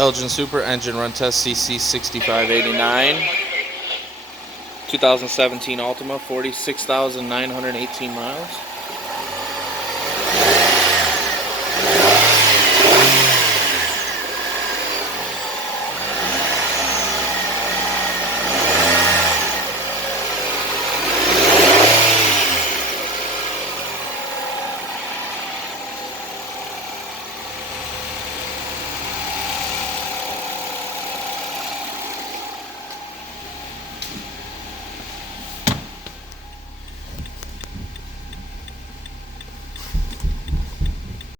Elgin Super engine run test CC6589. 2017 Altima, 46,918 miles.